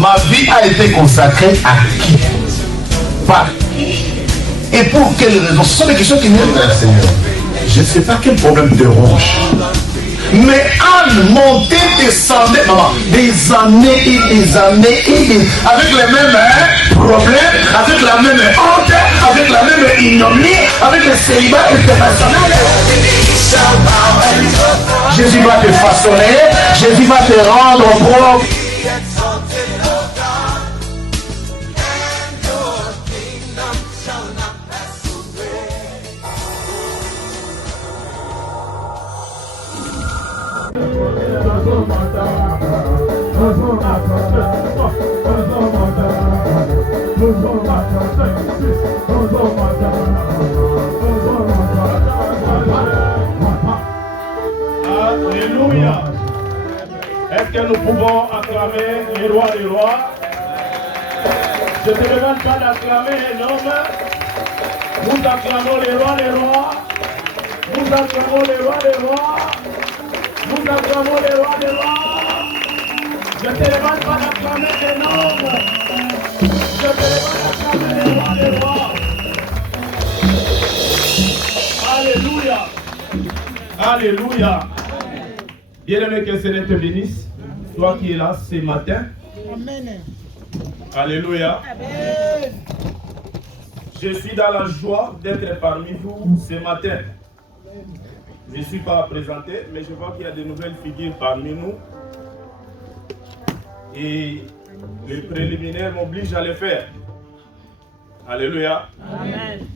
Ma vie a été consacrée à qui? Par qui? Et pour quelles raisons? Ce sont des questions qui viennent vers le Seigneur. Je ne sais pas quel problème te ronge. Mais Anne montait, descendait, maman, des années et des années et des... avec les mêmes problèmes, avec la même honte, avec la même ignominie, avec le célibat international. Jésus va te façonner, Jésus va te rendre propre. Alléluia. Est-ce que nous pouvons acclamer les rois des rois? Je ne te demande pas d'acclamer un homme. Nous acclamons les rois des rois. Nous acclamons les rois des rois. Nous acclamons les rois des rois. Je ne te demande pas d'acclamer un homme. Je te demande d'acclamer les rois des rois. Alléluia. Alléluia. Bien-aimé, que le Seigneur te bénisse. Toi qui es là ce matin. Amen. Alléluia. Amen. Je suis dans la joie d'être parmi vous ce matin. Je ne suis pas présenté, mais je vois qu'il y a de nouvelles figures parmi nous. Et les préliminaires m'obligent à les faire. Alléluia. Amen.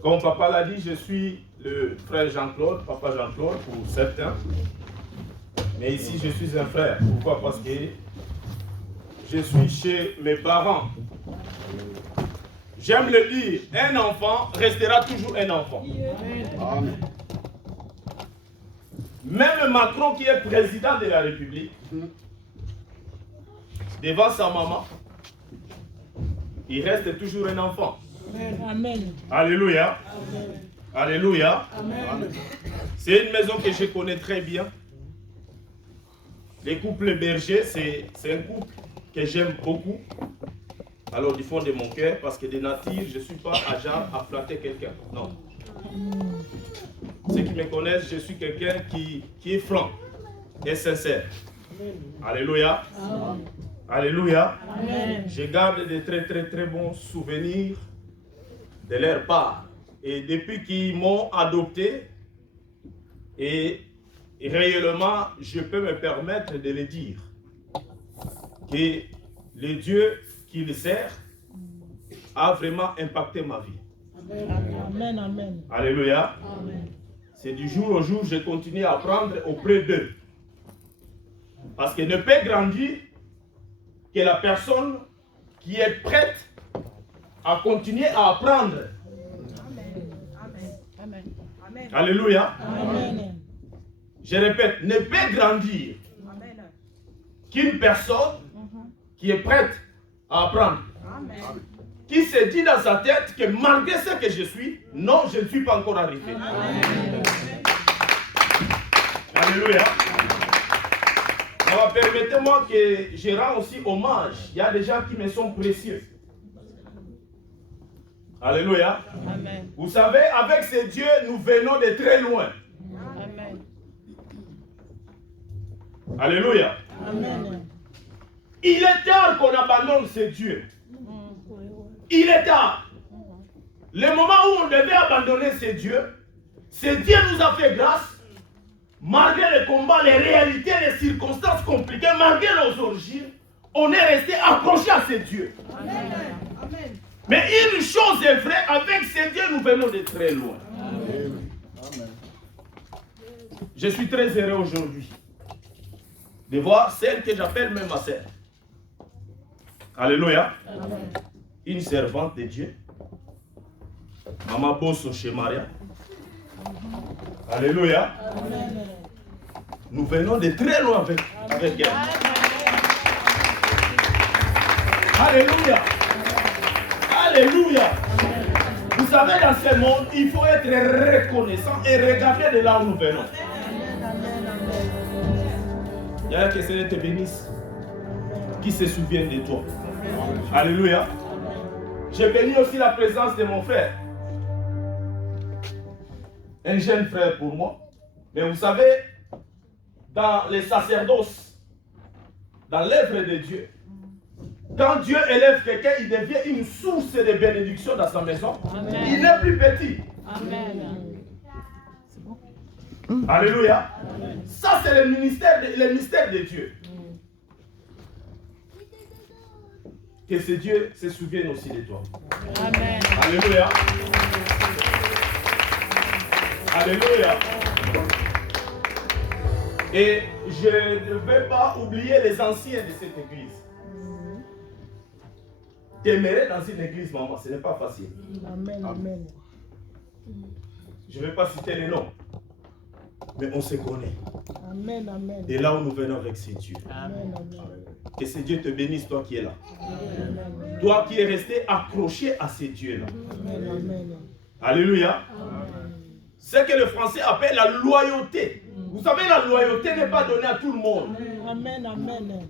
Comme papa l'a dit, je suis le frère Jean-Claude, papa Jean-Claude pour certains. Mais ici, je suis un frère. Pourquoi? Parce que je suis chez mes parents. J'aime le dire, un enfant restera toujours un enfant. Amen. Même Macron qui est président de la République, devant sa maman, il reste toujours un enfant. Amen. Alléluia. Amen. Alléluia. Amen. C'est une maison que je connais très bien. Les couples bergers, c'est un couple que j'aime beaucoup. Alors du fond de mon cœur, parce que de nature, je ne suis pas à genre à flatter quelqu'un. Non. Ceux qui me connaissent, je suis quelqu'un qui est franc et sincère. Alléluia. Amen. Alléluia. Amen. Je garde de très bons souvenirs de leur part. Et depuis qu'ils m'ont adopté, et réellement, je peux me permettre de le dire, que le Dieu qui le sert a vraiment impacté ma vie. Amen. Amen. Alléluia. Amen. C'est du jour au jour, je continue à apprendre auprès d'eux. Parce que ne peut grandir que la personne qui est prête à continuer à apprendre. Amen. Alléluia. Amen. Je répète, ne peut grandir qu'une personne qui est prête à apprendre. Amen. Qui se dit dans sa tête que malgré ce que je suis, non, je ne suis pas encore arrivé. Amen. Alléluia. Alors permettez-moi que je rends aussi hommage. Il y a des gens qui me sont précieux. Alléluia. Amen. Vous savez, avec ces dieux, nous venons de très loin. Amen. Alléluia. Amen. Il est tard qu'on abandonne ces dieux. Il est tard. Le moment où on devait abandonner ces dieux nous a fait grâce. Malgré les combats, les réalités, les circonstances compliquées, malgré nos origines, on est resté accroché à ces dieux. Amen. Amen. Mais une chose est vraie, avec ces dieux, nous venons de très loin. Amen. Je suis très heureux aujourd'hui de voir celle que j'appelle même ma sœur. Alléluia. Amen. Une servante de Dieu. Maman Bosso chez Maria. Alléluia. Amen. Nous venons de très loin avec elle. Alléluia. Alléluia. Vous savez, dans ce monde, il faut être reconnaissant et regarder de là où nous venons. Il y a que Seigneur te bénisse. qui se souviennent de toi. Alléluia. J'ai béni aussi la présence de mon frère. Un jeune frère pour moi. Mais vous savez, dans les sacerdoces, dans l'œuvre de Dieu, quand Dieu élève quelqu'un, il devient une source de bénédiction dans sa maison. Amen. Il n'est plus petit. Amen. Alléluia. Amen. Ça, c'est le mystère de Dieu. Que ce Dieu se souvienne aussi de toi. Amen. Alléluia. Alléluia. Et je ne vais pas oublier les anciens de cette église. Demeurer dans une église, maman, ce n'est pas facile. Amen, amen. Je ne vais pas citer les noms, mais on se connaît. Amen, amen. Et là où nous venons avec ces dieux. Amen, amen. Que ce Dieu te bénisse, toi qui es là. Amen. Toi qui es resté accroché à ces dieux-là. Amen, amen. Alléluia. Amen. C'est ce que le français appelle la loyauté. Vous savez, la loyauté n'est pas donnée à tout le monde. Amen, amen.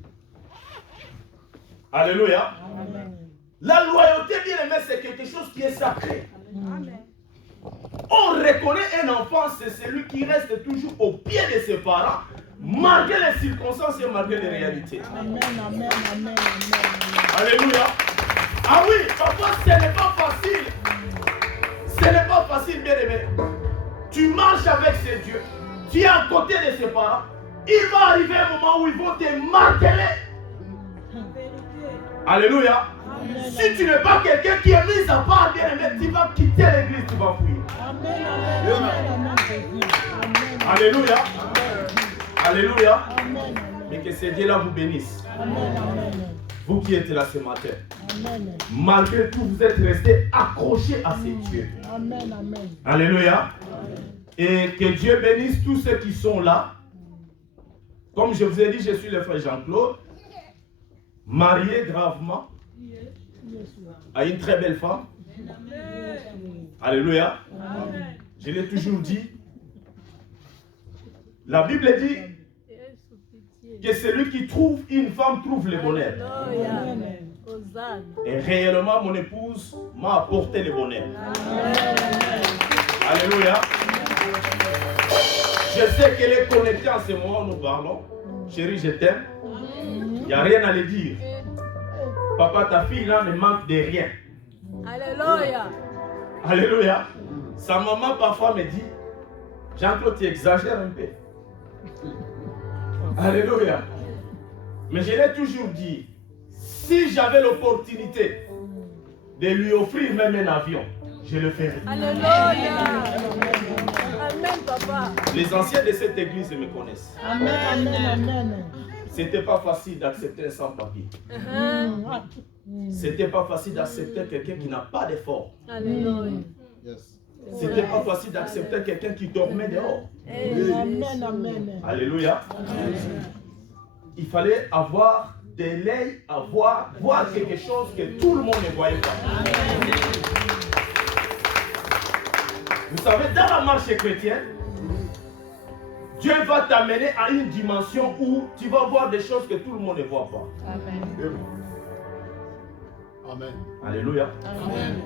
Alléluia. Amen. La loyauté, bien aimé, c'est quelque chose qui est sacré. Amen. On reconnaît un enfant, c'est celui qui reste toujours au pied de ses parents, malgré les circonstances et malgré les réalités. Amen, amen, amen, amen. Alléluia. Ah oui, papa, ce n'est pas facile. Ce n'est pas facile, bien aimé. Tu marches avec ces dieux, tu es à côté de ses parents. Il va arriver un moment où ils vont te marteler. Alléluia. Amen. Si tu n'es pas quelqu'un qui est mis à part, bien aimé, tu vas quitter l'église, tu vas fuir. Amen, amen, amen. Alléluia. Alléluia. Amen. Mais que ces dieux-là vous bénissent. Amen, amen. Vous qui êtes là ce matin. Amen. Malgré tout, vous êtes restés accrochés à ces dieux. Amen, amen. Alléluia. Amen. Et que Dieu bénisse tous ceux qui sont là. Comme je vous ai dit, je suis le frère Jean-Claude, marié gravement à une très belle femme. Alléluia. Amen. Je l'ai toujours dit. La Bible dit que celui qui trouve une femme trouve le bonheur. Et réellement, mon épouse m'a apporté le bonheur. Alléluia. Je sais qu'elle est connectée en ce moment où nous parlons. Chérie, je t'aime. Il n'y a rien à lui dire. Papa, ta fille là ne manque de rien. Alléluia. Alléluia. Sa maman parfois me dit, Jean-Claude, tu exagères un peu. Alléluia. Mais je l'ai toujours dit, si j'avais l'opportunité de lui offrir même un avion, je le ferais. Alléluia. Amen, papa. Les anciens de cette église me connaissent. Amen, amen, amen. C'était pas facile d'accepter un sans-papier. C'était pas facile d'accepter quelqu'un qui n'a pas d'effort. Alléluia. C'était pas facile d'accepter quelqu'un qui dormait dehors. Amen, amen. Alléluia. Il fallait avoir de l'œil à voir quelque chose que tout le monde ne voyait pas. Vous savez, dans la marche chrétienne, Dieu va t'amener à une dimension où tu vas voir des choses que tout le monde ne voit pas. Amen. Amen. Alléluia. Amen.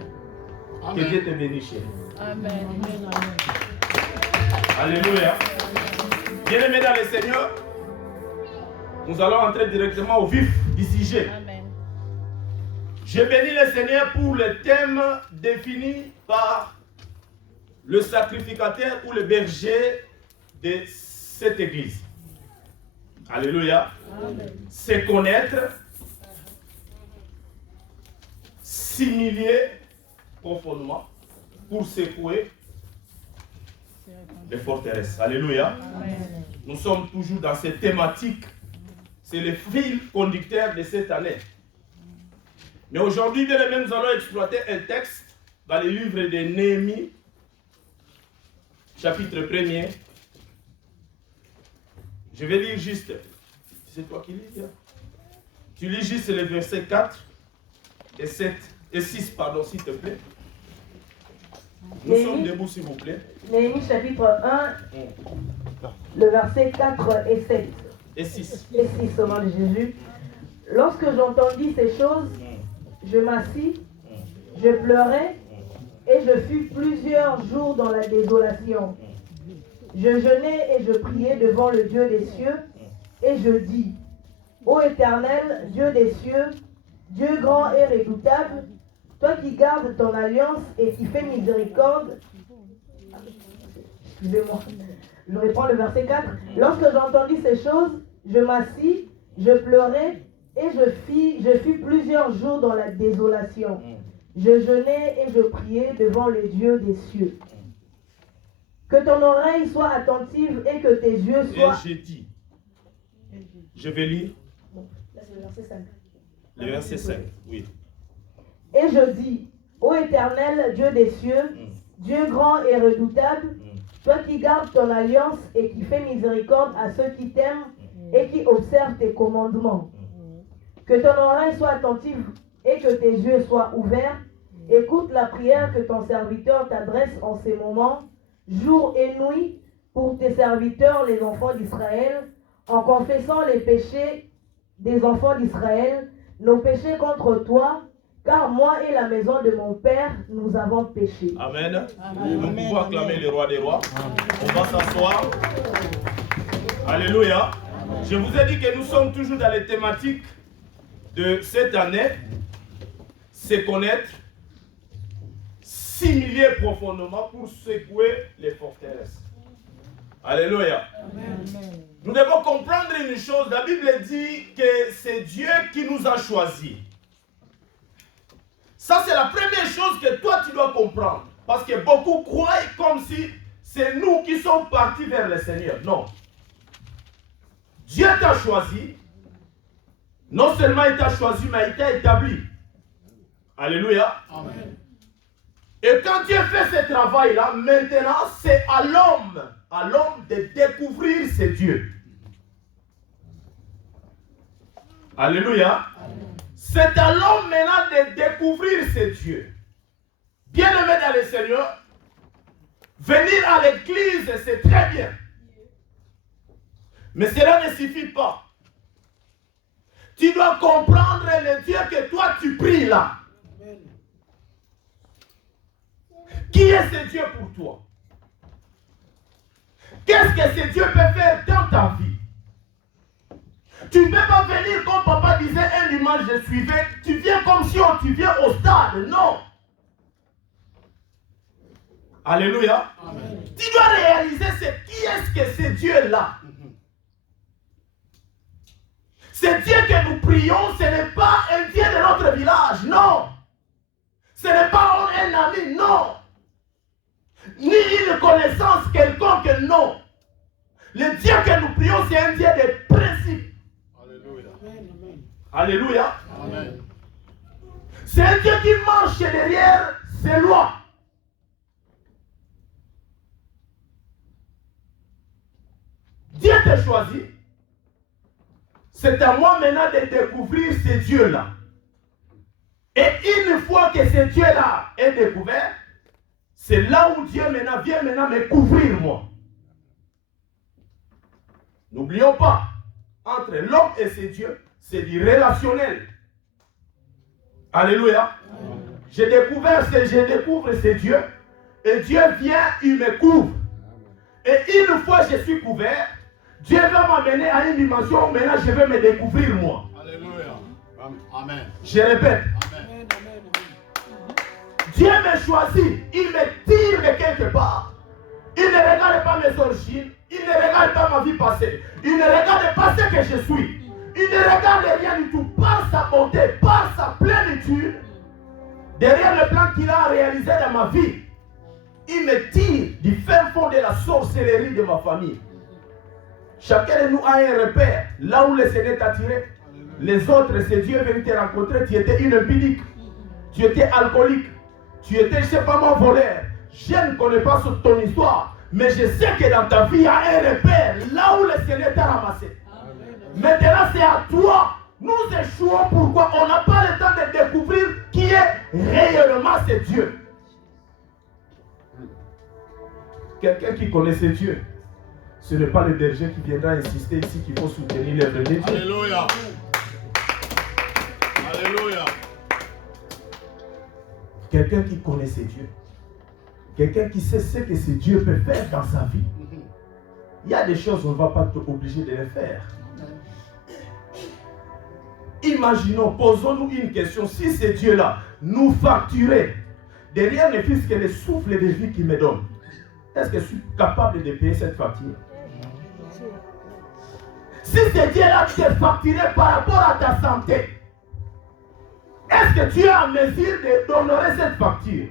Que Dieu te bénisse, chérie. Amen. Alléluia. Bien-aimés dans le Seigneur, nous allons entrer directement au vif du sujet. Amen. Je bénis le Seigneur pour le thème défini par le sacrificateur ou le berger de cette église. Alléluia. C'est connaître, s'humilier profondément pour secouer les forteresses. Alléluia. Amen. Nous sommes toujours dans cette thématique. C'est le fil conducteur de cette année. Mais aujourd'hui, bien aimé, nous allons exploiter un texte dans le livre de Néhémie, chapitre 1er. Je vais lire juste. C'est toi qui lis, hein? Tu lis juste les versets 4 et 7 et 6, pardon, s'il te plaît. Nous sommes debout, s'il vous plaît. Néhémie chapitre 1, le verset 4 et 7. Et 6. Et 6 au nom de Jésus. Lorsque j'entendis ces choses, je m'assis, je pleurais et je fus plusieurs jours dans la désolation. Je jeûnais et je priais devant le Dieu des cieux et je dis, ô Éternel, Dieu des cieux, Dieu grand et redoutable, toi qui gardes ton alliance et qui fais miséricorde. Excusez-moi, je reprends le verset 4. Lorsque j'entendis ces choses, je m'assis, je pleurais et je fus plusieurs jours dans la désolation. Je jeûnais et je priais devant le Dieu des cieux. Que ton oreille soit attentive et que tes yeux soient... Et j'ai dit, je vais lire Là, c'est le verset 5. le verset 5, oui. Et je dis, ô Éternel, Dieu des cieux, Dieu grand et redoutable, toi qui gardes ton alliance et qui fais miséricorde à ceux qui t'aiment et qui observent tes commandements. Que ton oreille soit attentive et que tes yeux soient ouverts. Écoute la prière que ton serviteur t'adresse en ces moments, jour et nuit, pour tes serviteurs, les enfants d'Israël, en confessant les péchés des enfants d'Israël, nos péchés contre toi, car moi et la maison de mon père, nous avons péché. Amen. Amen. Nous pouvons acclamer le roi des rois. On va s'asseoir. Alléluia. Je vous ai dit que nous sommes toujours dans les thématiques de cette année. Se connaître, s'humilier profondément pour secouer les forteresses. Alléluia. Amen. Nous devons comprendre une chose. La Bible dit que c'est Dieu qui nous a choisis. Ça, c'est la première chose que toi, tu dois comprendre. Parce que beaucoup croient comme si c'est nous qui sommes partis vers le Seigneur. Non. Dieu t'a choisi. Non seulement il t'a choisi, mais il t'a établi. Alléluia. Amen. Et quand Dieu fait ce travail-là, maintenant, c'est à l'homme de découvrir ce Dieu. Alléluia. C'est à l'homme maintenant de découvrir ce Dieu. Bien-aimé dans le Seigneur, venir à l'église, c'est très bien. Mais cela ne suffit pas. Tu dois comprendre le Dieu que toi tu pries là. Qui est ce Dieu pour toi? Qu'est-ce que ce Dieu peut faire dans ta vie? Tu ne peux pas venir comme papa disait un dimanche je suivais. Tu viens comme si tu viens au stade. Non. Alléluia. Amen. Tu dois réaliser qui est-ce que ce Dieu-là. Ce Dieu que nous prions, ce n'est pas un Dieu de notre village. Non. Ce n'est pas un ami. Non. Ni une connaissance quelconque. Non. Le Dieu que nous prions, c'est un Dieu de principe. Alléluia. Amen. C'est un Dieu qui marche derrière ses lois. Dieu t'a choisi. C'est à moi maintenant de découvrir ce Dieu-là. Et une fois que ce Dieu-là est découvert, c'est là où Dieu maintenant vient me couvrir moi. N'oublions pas, entre l'homme et ce Dieu, c'est du relationnel. Alléluia. Je découvre ce Dieu. Et Dieu vient, il me couvre. Et une fois que je suis couvert, Dieu va m'amener à une dimension où maintenant je vais me découvrir moi. Alléluia. Amen. Je répète. Amen. Dieu me choisit. Il me tire de quelque part. Il ne regarde pas mes origines. Il ne regarde pas ma vie passée. Il ne regarde pas ce que je suis. Il ne regarde rien du tout. Par sa bonté, par sa plénitude, derrière le plan qu'il a réalisé dans ma vie, il me tire du fin fond de la sorcellerie de ma famille. Chacun de nous a un repère. Là où le Seigneur t'a tiré. Les autres, c'est Dieu venu te rencontrer. Tu étais une impudique. Tu étais alcoolique. Tu étais, je ne sais pas, mon voleur. Je ne connais pas ton histoire. Mais je sais que dans ta vie, il y a un repère. Là où le Seigneur t'a ramassé. Maintenant, c'est à toi. Nous échouons. Pourquoi? On n'a pas le temps de découvrir qui est réellement ce Dieu. Quelqu'un qui connaissait Dieu, ce n'est pas le berger qui viendra insister ici qu'il faut soutenir l'œuvre de Dieu. Alléluia. Quelqu'un qui connaît ses dieux. Quelqu'un qui sait ce que ce Dieu peut faire dans sa vie. Il y a des choses, on ne va pas t'obliger de les faire. Imaginons, posons-nous une question. Si ce Dieu-là nous facturait derrière ne fût-ce que le souffle de vie qu'il me donne, est-ce que je suis capable de payer cette facture? Si ce Dieu-là te facturait par rapport à ta santé, est-ce que tu es en mesure d'honorer cette facture?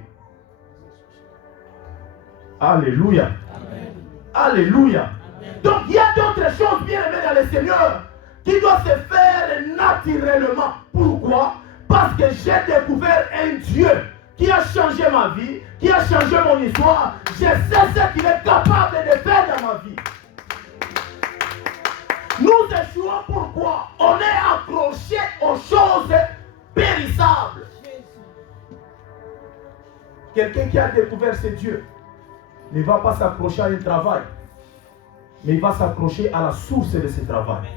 Alléluia. Amen. Alléluia. Amen. Donc il y a d'autres choses bien aimées dans le Seigneur qui doivent se faire naturellement. Pourquoi? Parce que j'ai découvert un Dieu qui a changé ma vie, qui a changé mon histoire. Je sais ce qu'il est capable de faire dans ma vie. Nous échouons pourquoi? On est accroché aux choses périssables. Quelqu'un qui a découvert ce Dieu ne va pas s'accrocher à un travail, mais il va s'accrocher à la source de ce travail.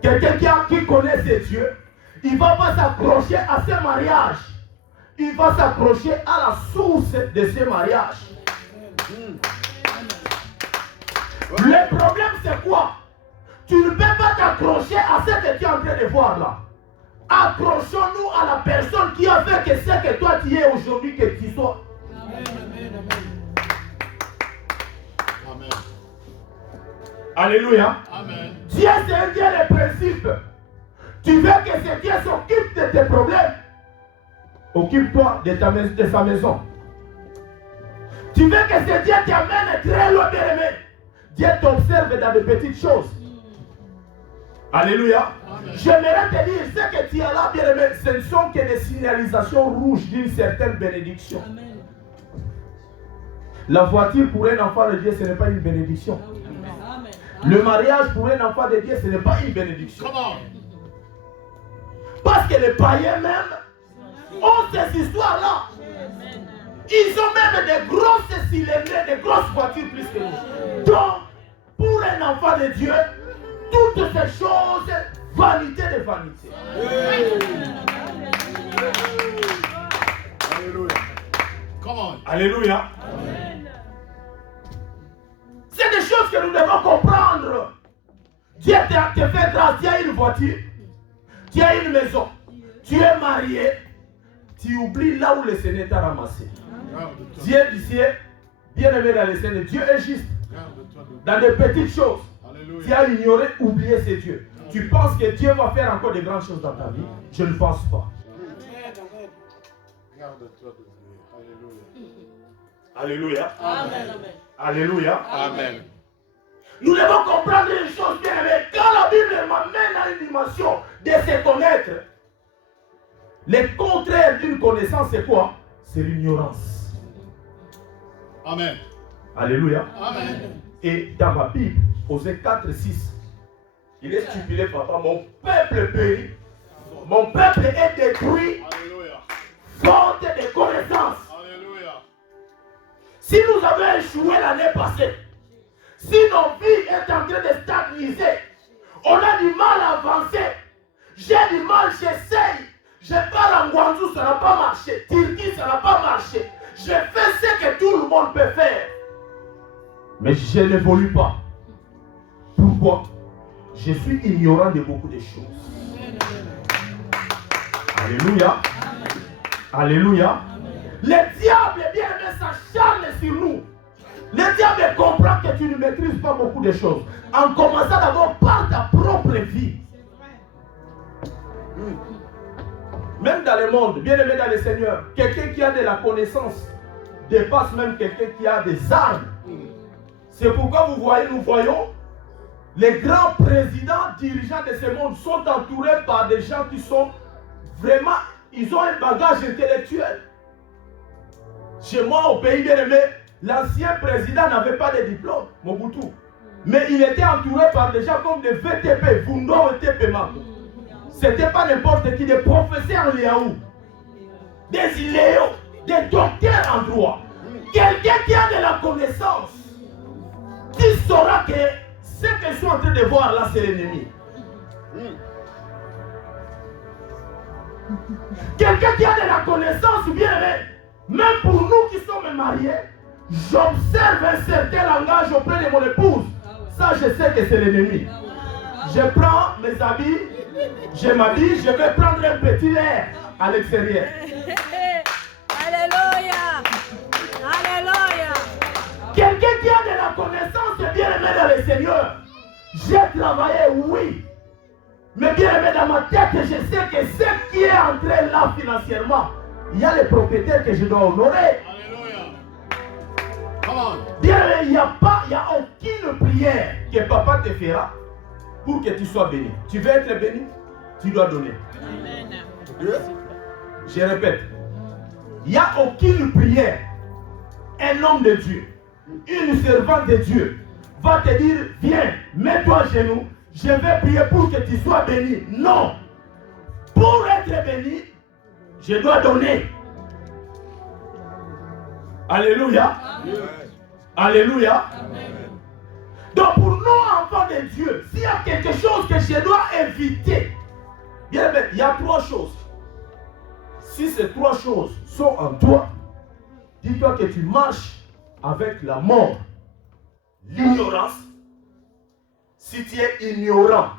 Quelqu'un qui connaît ce Dieu, il ne va pas s'accrocher à ce mariage, il va s'accrocher à la source de ce mariage. Le problème c'est quoi? Tu ne peux pas t'accrocher à ce que tu es en train de voir là. Accrochons-nous à la personne qui a fait que ce que toi tu es aujourd'hui, que tu sois. Amen, amen, amen. Amen. Alléluia. Amen. Dieu c'est un Dieu de principe. Tu veux que ce Dieu s'occupe de tes problèmes. Occupe-toi de sa maison. Tu veux que ce Dieu t'amène très loin, bien-aimé. Dieu t'observe dans de petites choses. Alléluia. Amen. J'aimerais te dire, ce que tu as là, bien-aimé, ce ne sont que des signalisations rouges d'une certaine bénédiction. Amen. La voiture pour un enfant de Dieu, ce n'est pas une bénédiction. Amen. Le mariage pour un enfant de Dieu, ce n'est pas une bénédiction. Parce que les païens même ont ces histoires-là. Ils ont même des grosses cylindrées, des grosses voitures plus que nous. Donc, pour un enfant de Dieu, toutes ces choses, vanité de vanité. Alléluia. Come on. Alléluia. C'est des choses que nous devons comprendre. Dieu te fait grâce. Tu as une voiture, tu as une maison, tu es marié, tu oublies là où le Seigneur t'a ramassé. Dieu dit, bien aimé dans le Seigneur, Dieu est juste. Dans des petites choses, Alléluia. Tu as ignoré, oublié ces dieux. Tu penses que Dieu va faire encore de grandes choses dans ta vie? Je ne pense pas. Garde-toi de Dieu. Alléluia. Amen. Alléluia. Amen. Nous devons comprendre une chose bien aimée. Quand la Bible m'amène à une dimension de se connaître, le contraire d'une connaissance, c'est quoi? C'est l'ignorance. Amen. Alléluia. Amen. Et dans ma Bible, Osée 4, 6, il est stipulé, papa, mon peuple périt, mon peuple est détruit. Alléluia. Faute de connaissance. Alléluia. Si nous avons échoué l'année passée, si nos vies sont en train de stabiliser, on a du mal à avancer. J'ai du mal, j'essaye. Je pars en Guangzhou, ça n'a pas marché. Turquie, ça n'a pas marché. Je fais ce que tout le monde peut faire. Mais je n'évolue pas. Pourquoi? Je suis ignorant de beaucoup de choses. Alléluia. Alléluia. Le diable, bien aimé, s'acharne sur nous. Le diable comprend que tu ne maîtrises pas beaucoup de choses. En commençant d'abord par ta propre vie. Même dans le monde, bien aimé dans le Seigneur, quelqu'un qui a de la connaissance dépasse même quelqu'un qui a des armes. C'est pourquoi vous voyez, nous voyons, les grands présidents, dirigeants de ce monde sont entourés par des gens qui sont vraiment, ils ont un bagage intellectuel. Chez moi, au pays bien aimé, l'ancien président n'avait pas de diplôme, Mobutu. Mais il était entouré par des gens comme des VTP, Vundo et TPMA. Ce n'était pas n'importe qui, des professeurs en Liaou, des iléos, des docteurs en droit. Quelqu'un qui a de la connaissance, qui saura que ce que je suis en train de voir là, c'est l'ennemi. Quelqu'un qui a de la connaissance, bien aimé, même pour nous qui sommes mariés, j'observe un certain langage auprès de mon épouse. Ça, je sais que c'est l'ennemi. Je prends mes habits, je m'habille, je vais prendre un petit air à l'extérieur. Alléluia. Alléluia. Quelqu'un qui a de la connaissance, bien aimé dans le Seigneur. J'ai travaillé, oui. Mais bien aimé dans ma tête, je sais que ce qui est entré là financièrement, il y a les propriétaires que je dois honorer. Bien aimé, il n'y a aucune prière que papa te fera pour que tu sois béni. Tu veux être béni, tu dois donner. Amen. Je répète, il n'y a aucune prière. Un homme de Dieu, une servante de Dieu va te dire, viens, mets-toi à genoux, je vais prier pour que tu sois béni. Non. Pour être béni, je dois donner. Alléluia. Amen. Alléluia. Amen. Donc pour nous, enfants de Dieu, s'il y a quelque chose que je dois éviter, bien, il y a trois choses. Si ces trois choses sont en toi, dis-toi que tu marches avec la mort, l'ignorance. Si tu es ignorant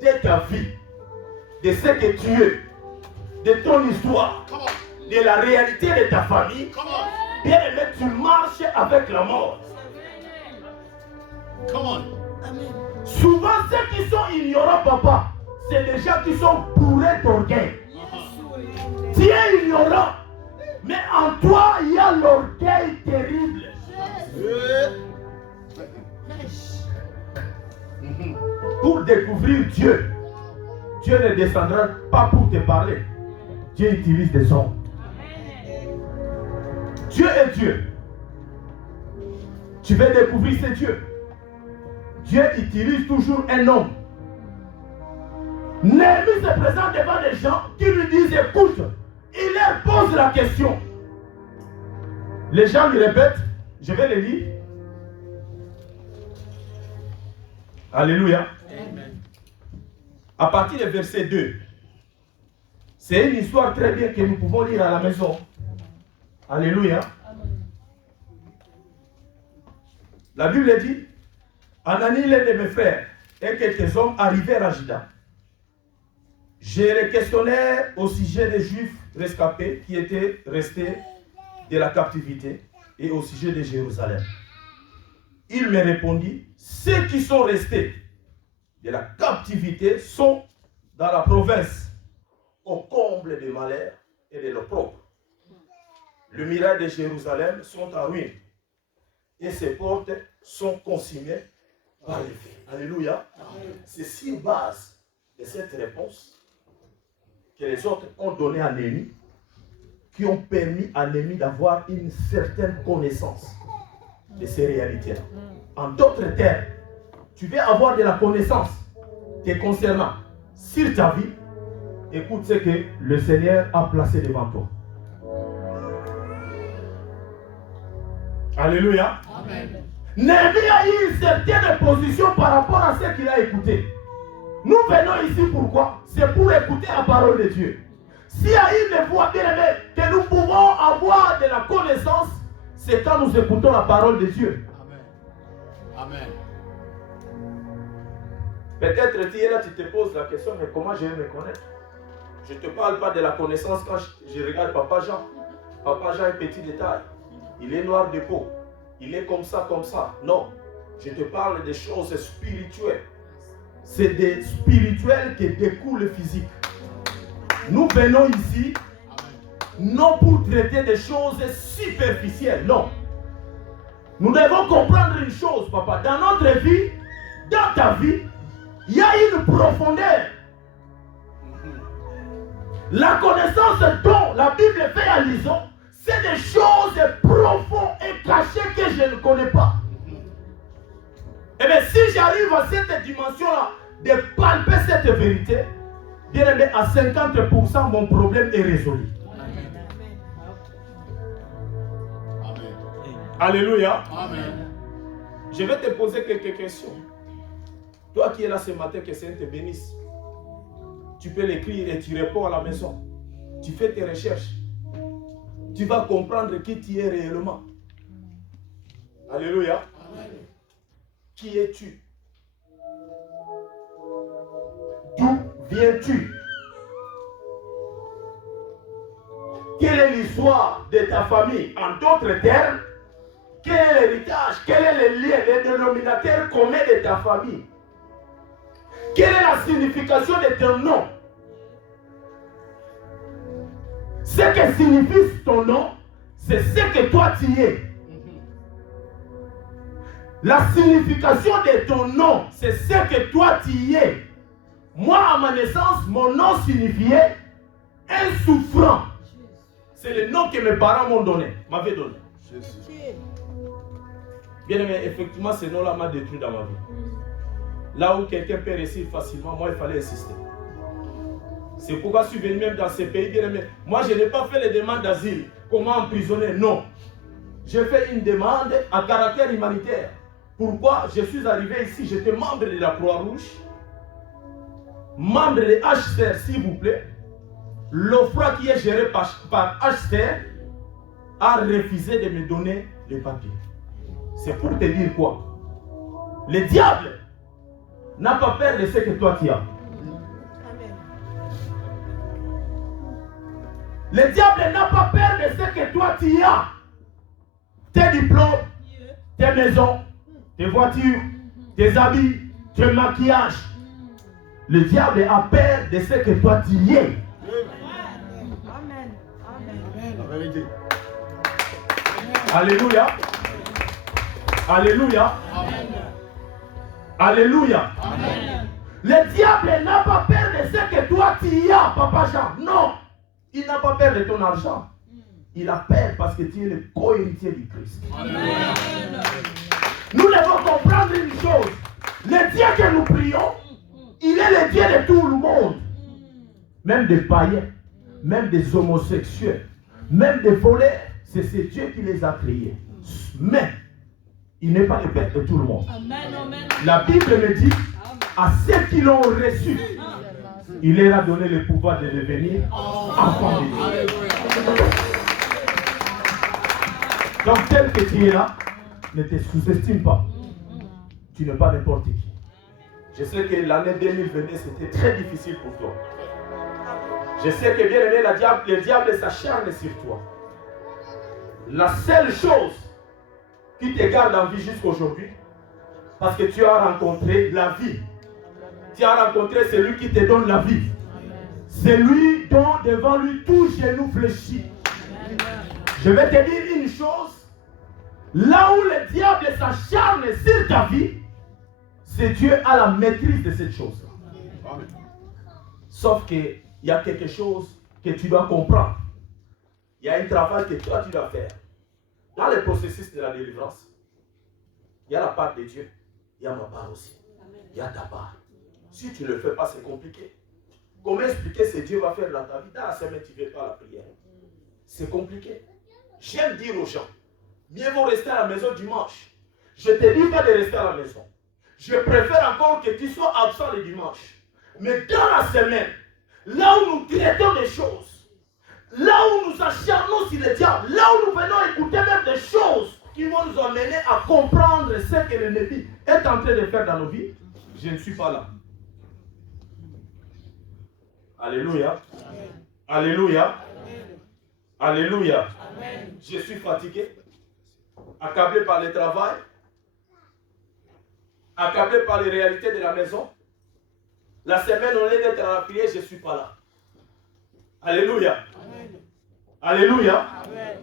de ta vie, de ce que tu es, de ton histoire, de la réalité de ta famille, bien aimé, tu marches avec la mort. Souvent, ceux qui sont ignorants, papa, c'est des gens qui sont bourrés d'orgueil. Tu es ignorant, mais en toi, il y a l'orgueil terrible. Pour découvrir Dieu, Dieu ne descendra pas pour te parler. Dieu utilise des hommes. Dieu est Dieu. Tu veux découvrir ce Dieu. Dieu utilise toujours un homme. Néhémie se présente devant des gens qui lui disent, écoute, il leur pose la question. Les gens lui répètent, je vais les lire. Alléluia. Amen. À partir du verset 2, c'est une histoire très bien que nous pouvons lire à la maison. Alléluia. Amen. La Bible dit, Anani, l'un de mes frères, et quelques hommes arrivèrent à Juda. Je les questionnais au sujet des Juifs rescapés qui étaient restés de la captivité et au sujet de Jérusalem. Il me répondit, ceux qui sont restés de la captivité sont dans la province, au comble des malheurs et de l'opprobre. Les murailles de Jérusalem sont en ruine et ses portes sont consumées par les feux. Alléluia. C'est sur base de cette réponse que les autres ont donné à Néhémie, qui ont permis à Néhémie d'avoir une certaine connaissance de ces réalités-là. En d'autres termes, tu veux avoir de la connaissance te concernant sur ta vie, écoute ce que le Seigneur a placé devant toi. Alléluia. Amen. Néhémie a eu une certaine position par rapport à ce qu'il a écouté. Nous venons ici pourquoi? C'est pour écouter la parole de Dieu. S'il y a une voie bien aimée que nous pouvons avoir de la connaissance, c'est quand nous écoutons la parole de Dieu. Amen. Amen. Peut-être tu es là, tu te poses la question, mais comment je vais me connaître? Je ne te parle pas de la connaissance quand je regarde Papa Jean. Papa Jean est petit de taille. Il est noir de peau. Il est comme ça, comme ça. Non. Je te parle des choses spirituelles. C'est des spirituels qui découlent le physique. Nous venons ici, non pour traiter des choses superficielles, non. Nous devons comprendre une chose, papa. Dans notre vie, dans ta vie, il y a une profondeur. La connaissance dont la Bible fait allusion, c'est des choses profondes et cachées que je ne connais pas. Et bien si j'arrive à cette dimension-là, de palper cette vérité, bien aimé, à 50%, mon problème est résolu. Amen. Amen. Alléluia. Amen. Je vais te poser quelques questions. Toi qui es là ce matin, que Seigneur te bénisse. Tu peux l'écrire et tu réponds à la maison. Tu fais tes recherches. Tu vas comprendre qui tu es réellement. Alléluia. Amen. Qui es-tu? D'où viens-tu? Quelle est l'histoire de ta famille? En d'autres termes, quel est l'héritage? Quel est le lien, le dénominateur commun de ta famille? Quelle est la signification de ton nom? Ce que signifie ton nom, c'est ce que toi tu es. La signification de ton nom, c'est ce que toi tu es. Moi, à ma naissance, mon nom signifiait un souffrant. C'est le nom que mes parents m'ont donné, m'avaient donné. Bien aimé, effectivement, ce nom-là m'a détruit dans ma vie. Là où quelqu'un peut réussir facilement, moi, il fallait insister. C'est pourquoi je suis venu même dans ces pays, bien aimé. Moi, je n'ai pas fait les demandes d'asile. Comment emprisonner? Non. J'ai fait une demande à caractère humanitaire. Pourquoi je suis arrivé ici? J'étais membre de la Croix-Rouge, membre de HCR, s'il vous plaît. L'OFRA qui est géré par HCR a refusé de me donner les papiers. C'est pour te dire quoi? Le diable n'a pas peur de ce que toi tu as. Le diable n'a pas peur de ce que toi tu as. Tes diplômes, tes maisons, tes voitures, tes habits, tes maquillages. Le diable a peur de ce que toi tu es. Amen. Amen. La vérité. Alléluia. Alléluia. Amen. Alléluia. Amen. Le diable n'a pas peur de ce que toi tu as, Papa Jean. Non. Il n'a pas peur de ton argent. Il a peur parce que tu es le co-héritier du Christ. Amen. Nous devons comprendre une chose. Le Dieu que nous prions, il est le Dieu de tout le monde. Même des païens, même des homosexuels, même des voleurs. C'est ce Dieu qui les a créés. Mais, il n'est pas le Père de tout le monde. Amen. Amen. La Bible me dit, à ceux qui l'ont reçu, il leur a donné le pouvoir de devenir enfants de Dieu. Donc tel que tu es là, ne te sous-estime pas. Tu n'es pas n'importe qui. Je sais que l'année 2022, c'était très difficile pour toi. Je sais que bien aimé, le diable s'acharne sur toi. La seule chose qui te garde en vie jusqu'aujourd'hui, parce que tu as rencontré la vie. Tu as rencontré celui qui te donne la vie. C'est lui dont devant lui tout genou fléchit. Je vais te dire une chose. Là où le diable s'acharne sur ta vie, c'est Dieu a la maîtrise de cette chose-là. Sauf qu'il y a quelque chose que tu dois comprendre. Il y a un travail que toi tu dois faire. Dans le processus de la délivrance, il y a la part de Dieu. Il y a ma part aussi. Il y a ta part. Si tu ne le fais pas, c'est compliqué. Comment expliquer ce que Dieu va faire dans ta vie? Dans la semaine, tu ne fais pas la prière. C'est compliqué. J'aime dire aux gens, mieux vaut rester à la maison dimanche. Je ne te dis pas de rester à la maison. Je préfère encore que tu sois absent le dimanche. Mais dans la semaine, là où nous traitons des choses, là où nous acharnons sur le diable, là où nous venons écouter même des choses qui vont nous amener à comprendre ce que l'ennemi est en train de faire dans nos vies, je ne suis pas là. Alléluia. Amen. Alléluia. Amen. Alléluia. Amen. Je suis fatigué, accablé par le travail, accablé par les réalités de la maison. La semaine, au lieu d'être à la prière, je ne suis pas là. Alléluia. Amen. Alléluia.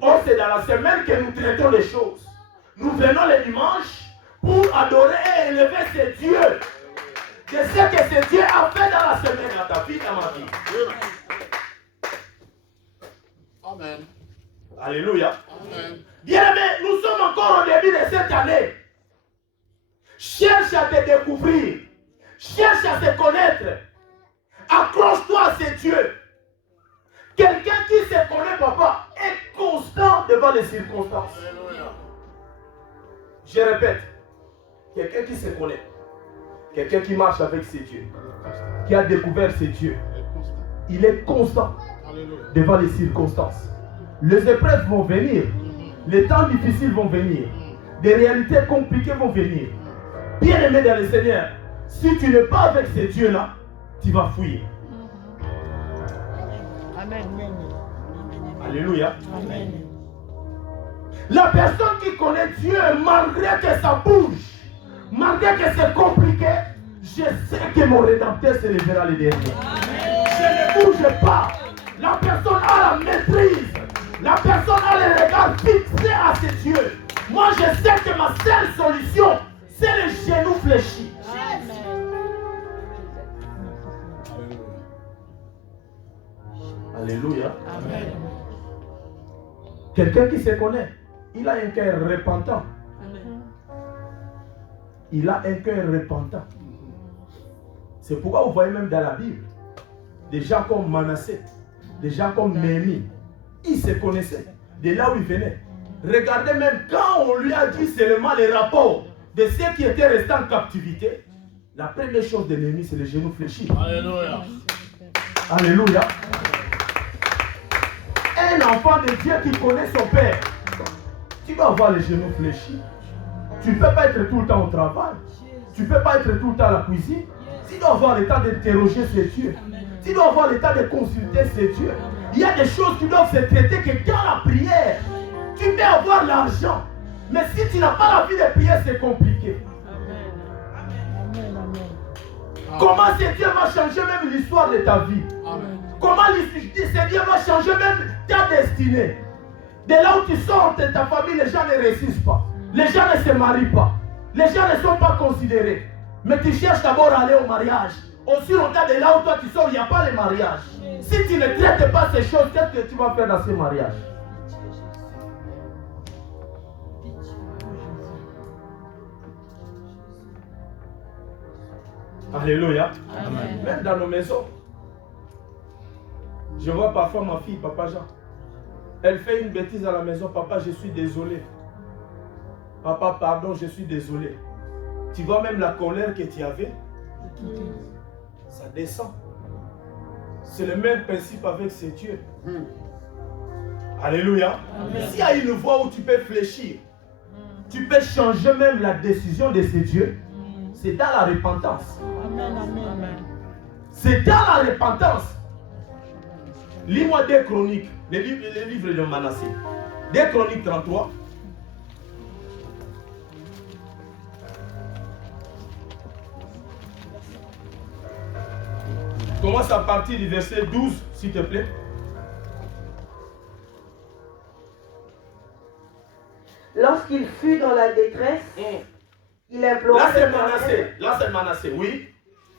Or, c'est dans la semaine que nous traitons les choses. Nous venons le dimanche pour adorer et élever ce Dieu. Je sais que ce Dieu a fait dans la semaine, dans ta vie, dans ma vie. Amen. Alléluia. Amen. Bien aimé, nous sommes encore au début de cette année. Cherche à te découvrir. Cherche à te connaître. Accroche-toi à ce Dieu. Quelqu'un qui se connaît, papa, est constant devant les circonstances. Alléluia. Je répète, quelqu'un qui se connaît, quelqu'un qui marche avec ses dieux, qui a découvert ses dieux, il est constant devant les circonstances. Les épreuves vont venir. Les temps difficiles vont venir. Des réalités compliquées vont venir. Bien-aimé dans le Seigneur, si tu n'es pas avec ces dieux-là, tu vas fuir. Amen. Alléluia. Amen. La personne qui connaît Dieu, malgré que ça bouge, malgré que c'est compliqué, je sais que mon Rédempteur se lèvera le dernier. Je ne bouge pas. La personne a la maîtrise. La personne a le regard fixé à ses dieux. Moi, je sais que ma seule solution, c'est les genoux fléchis. Alléluia. Amen. Quelqu'un qui se connaît, il a un cœur repentant. Il a un cœur repentant. C'est pourquoi vous voyez même dans la Bible, des gens comme Manassé, des gens comme Néhémie, ils se connaissaient de là où ils venaient. Regardez même quand on lui a dit seulement les rapports de ceux qui étaient restés en captivité, la première chose de Néhémie, c'est les genoux fléchis. Alléluia. Alléluia. Un enfant de Dieu qui connaît son père, tu dois avoir les genoux fléchis. Tu ne peux pas être tout le temps au travail. Tu ne peux pas être tout le temps à la cuisine. Tu dois avoir le temps d'interroger ces dieux. Tu dois avoir le temps de consulter ces dieux. Il y a des choses qui doivent se traiter que dans la prière. Tu peux avoir l'argent. Mais si tu n'as pas la vie de prière, c'est compliqué. Comment ce Dieu va changer même l'histoire de ta vie? Comment ce Dieu va changer même ta destinée? De là où tu sors de ta famille, les gens ne réussissent pas. Les gens ne se marient pas. Les gens ne sont pas considérés. Mais tu cherches d'abord à aller au mariage. Aussi longtemps de là où toi tu sors, il n'y a pas le mariage. Si tu ne traites pas ces choses, qu'est-ce que tu vas faire dans ce mariage? Alléluia. Amen. Même dans nos maisons. Je vois parfois ma fille, Papa Jean. Elle fait une bêtise à la maison. Papa, je suis désolé. Papa, pardon, je suis désolé. Tu vois même la colère que tu avais. Ça descend. C'est le même principe avec ces dieux. Alléluia. S'il y a une voie où tu peux fléchir, tu peux changer même la décision de ces dieux, c'est dans la repentance. C'est dans la repentance. Lis-moi 2 Chroniques, le livre de Manassé. 2 Chroniques 33. Commence à partir du verset 12, s'il te plaît. Lorsqu'il fut dans la détresse, il implora Là c'est l'Éternel. Manassé. Là c'est Manassé, oui.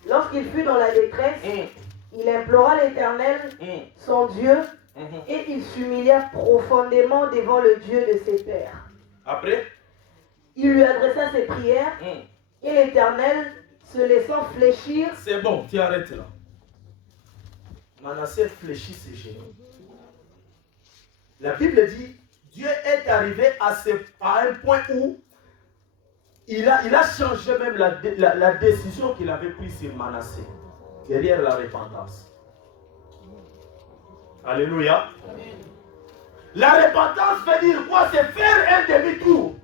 Lorsqu'il fut dans la détresse, il implora l'Éternel, son Dieu, et il s'humilia profondément devant le Dieu de ses pères. Après, Il lui adressa ses prières, et l'Éternel, se laissant fléchir, c'est bon, tu arrêtes là. Manassé fléchit ses genoux. La Bible dit, Dieu est arrivé à un point où il a changé même la décision qu'il avait prise sur Manassé, derrière la repentance. Alléluia. La repentance veut dire quoi? C'est faire un demi-tour.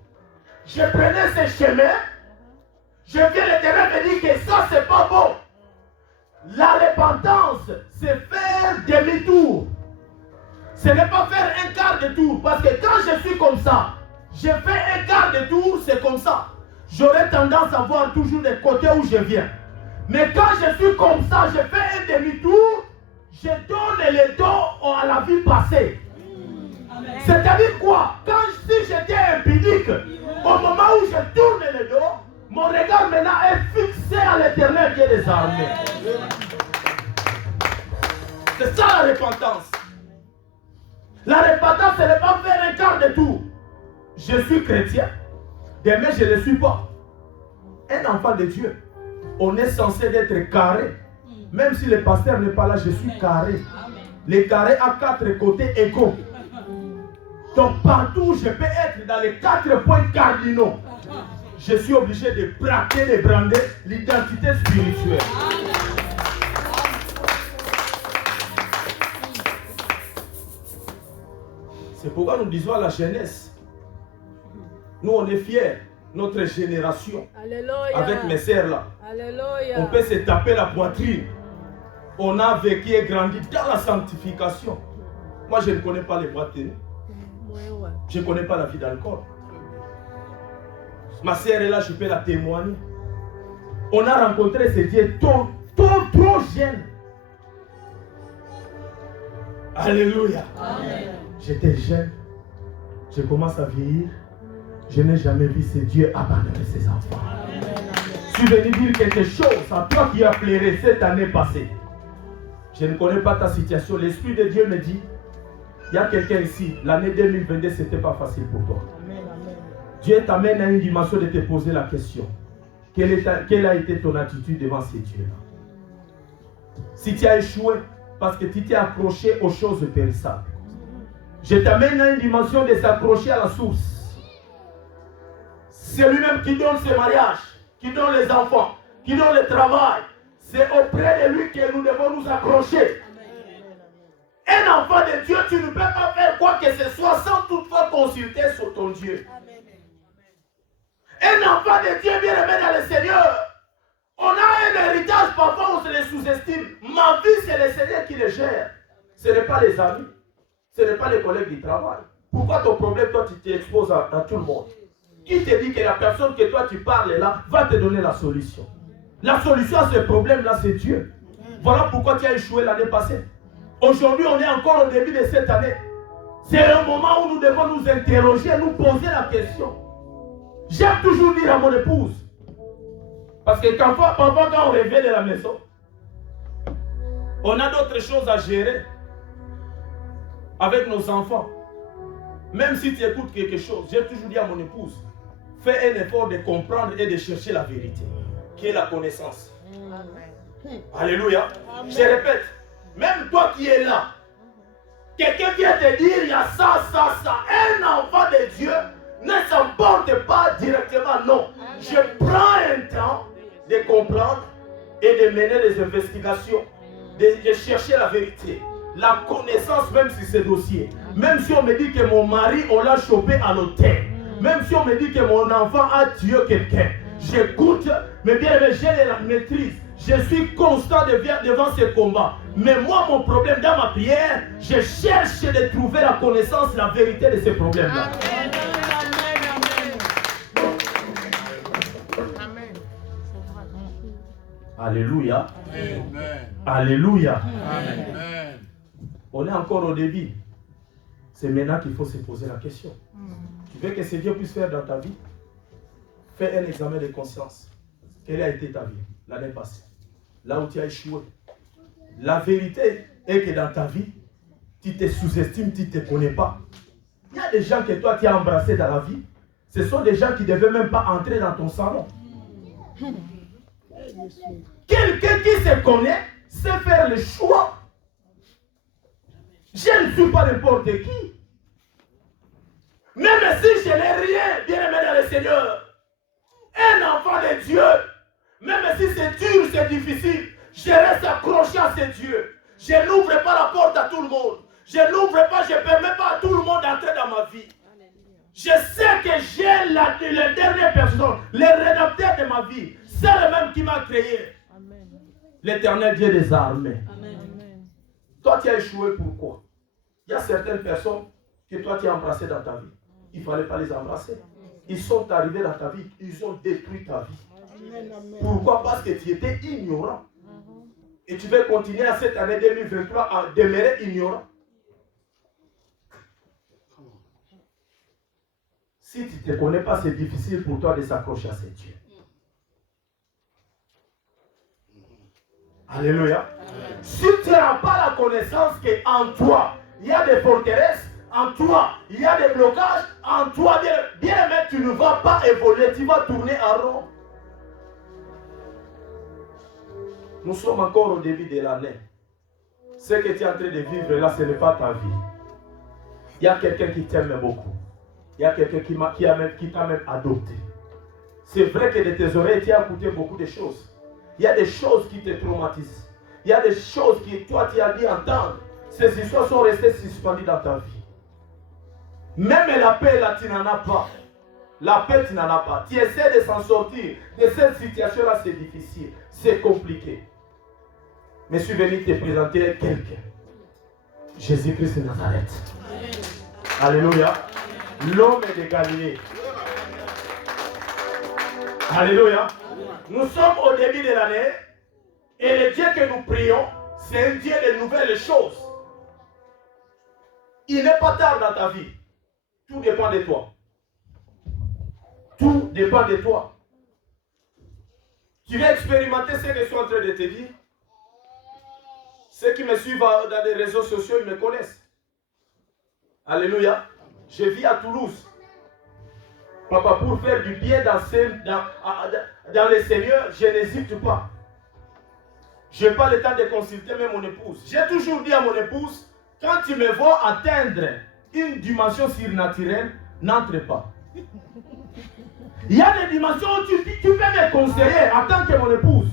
Je prenais ce chemin, je viens l'Éternel me dire que ça c'est pas bon. La repentance, c'est faire demi-tour. Ce n'est pas faire un quart de tour. Parce que quand je suis comme ça, je fais un quart de tour, c'est comme ça. J'aurais tendance à voir toujours des côtés où je viens. Mais quand je suis comme ça, je fais un demi-tour, je donne le dos à la vie passée. C'est-à-dire quoi? Si j'étais impudique, au moment où je tourne le dos, mon regard maintenant est fixé à l'Éternel Dieu des armées. C'est ça la repentance. La repentance, ce n'est pas faire un quart de tour. Je suis chrétien, demain je ne le suis pas. Un enfant de Dieu, on est censé être carré. Même si le pasteur n'est pas là, je suis carré. Le carré a 4 côtés égaux. Donc partout où je peux être dans les 4 points cardinaux, je suis obligé de braquer, de brander l'identité spirituelle. C'est pourquoi nous disons à la jeunesse, nous on est fiers, notre génération, Alléluia. avec mes sœurs là, Alléluia. on peut se taper la poitrine. On a vécu et grandi dans la sanctification. Moi je ne connais pas les boîtes de nuit. Je ne connais pas la vie d'alcool. Ma sœur est là, je peux la témoigner. On a rencontré ce Dieu trop jeune. Alléluia. Amen. J'étais jeune. Je commence à vieillir. Je n'ai jamais vu ce Dieu abandonner ses enfants. Je suis venu dire quelque chose à toi qui as pleuré cette année passée. Je ne connais pas ta situation. L'Esprit de Dieu me dit, il y a quelqu'un ici, l'année 2022, ce n'était pas facile pour toi. Dieu t'amène à une dimension de te poser la question. Quelle a été ton attitude devant ces dieux-là? Si tu as échoué, parce que tu t'es accroché aux choses périssables. Je t'amène à une dimension de s'accrocher à la source. C'est lui-même qui donne ce mariage, qui donne les enfants, qui donne le travail. C'est auprès de lui que nous devons nous accrocher. Un enfant de Dieu, tu ne peux pas faire quoi que ce soit sans toutefois consulter sur ton Dieu. Un enfant de Dieu bien aimé dans le Seigneur. On a un héritage, parfois on se le sous-estime. Ma vie, c'est le Seigneur qui le gère. Ce n'est pas les amis. Ce n'est pas les collègues du travail. Pourquoi ton problème, toi, tu t'exposes à tout le monde? Qui te dit que la personne que toi tu parles là va te donner la solution? La solution à ce problème-là, c'est Dieu. Voilà pourquoi tu as échoué l'année passée. Aujourd'hui, on est encore au début de cette année. C'est le moment où nous devons nous interroger, nous poser la question. J'aime toujours dire à mon épouse, parce que parfois quand on revient de la maison, on a d'autres choses à gérer avec nos enfants. Même si tu écoutes quelque chose, j'ai toujours dit à mon épouse, fais un effort de comprendre et de chercher la vérité, qui est la connaissance. Amen. Alléluia. Amen. Je répète, même toi qui es là, quelqu'un vient te dire, il y a ça. Un enfant de Dieu ne s'emporte pas directement, non. Je prends un temps de comprendre et de mener des investigations, de chercher la vérité, la connaissance même sur ces dossiers. Même si on me dit que mon mari, on l'a chopé à l'hôtel, même si on me dit que mon enfant a tué quelqu'un, j'écoute, mais bien j'ai la maîtrise. Je suis constant devant ces combats. Mais moi, mon problème dans ma prière, je cherche de trouver la connaissance, la vérité de ces problèmes-là. Alléluia. Amen. Alléluia. Amen. On est encore au début. C'est maintenant qu'il faut se poser la question. Tu veux que ce Dieu puisse faire dans ta vie? Fais un examen de conscience. Quelle a été ta vie l'année passée? Là où tu as échoué. La vérité est que dans ta vie, tu te sous-estimes, tu ne te connais pas. Il y a des gens que toi tu as embrassés dans la vie. Ce sont des gens qui ne devaient même pas entrer dans ton salon. Quelqu'un qui se connaît sait faire le choix. Je ne suis pas n'importe qui. Même si je n'ai rien, bien aimé dans le Seigneur, un enfant de Dieu, même si c'est dur, c'est difficile, je reste accroché à ce Dieu. Je n'ouvre pas la porte à tout le monde. Je n'ouvre pas, je ne permets pas à tout le monde d'entrer dans ma vie. Je sais que j'ai le dernier personne, le rédacteur de ma vie. C'est le même qui m'a créé. L'Éternel Dieu des armées. Amen. Toi, tu as échoué pourquoi? Il y a certaines personnes que toi, tu as embrassées dans ta vie. Il ne fallait pas les embrasser. Ils sont arrivés dans ta vie. Ils ont détruit ta vie. Amen. Pourquoi? Parce que tu étais ignorant. Et tu veux continuer à cette année 2023 à demeurer ignorant. Si tu ne te connais pas, c'est difficile pour toi de s'accrocher à ces dieux. Alléluia. Si tu n'as pas la connaissance qu'en toi, il y a des forteresses, en toi, il y a des blocages, en toi, bien aimé, tu ne vas pas évoluer, tu vas tourner en rond. Nous sommes encore au début de l'année. Ce que tu es en train de vivre là, ce n'est pas ta vie. Il y a quelqu'un qui t'aime beaucoup. Il y a quelqu'un qui t'a même adopté. C'est vrai que de tes oreilles, tu as écouté beaucoup de choses. Il y a des choses qui te traumatisent. Il y a des choses que toi tu as dit entendre. Ces histoires sont restées suspendues dans ta vie. Même la paix, là, tu n'en as pas. La paix, tu n'en as pas. Tu essaies de s'en sortir. De cette situation-là, c'est difficile. C'est compliqué. Mais je suis venu te présenter quelqu'un. Jésus-Christ de Nazareth. Alléluia. L'homme de Galilée. Alléluia. Nous sommes au début de l'année. Et le Dieu que nous prions, c'est un Dieu de nouvelles choses. Il n'est pas tard dans ta vie. Tout dépend de toi. Tout dépend de toi. Tu vas expérimenter ce que je suis en train de te dire. Ceux qui me suivent dans les réseaux sociaux, ils me connaissent. Alléluia. Je vis à Toulouse. Papa, pour faire du bien dans le Seigneur, je n'hésite pas. Je n'ai pas le temps de consulter même mon épouse. J'ai toujours dit à mon épouse, quand tu me vois atteindre une dimension surnaturelle, n'entre pas. Il y a des dimensions où tu peux me conseiller en tant que mon épouse.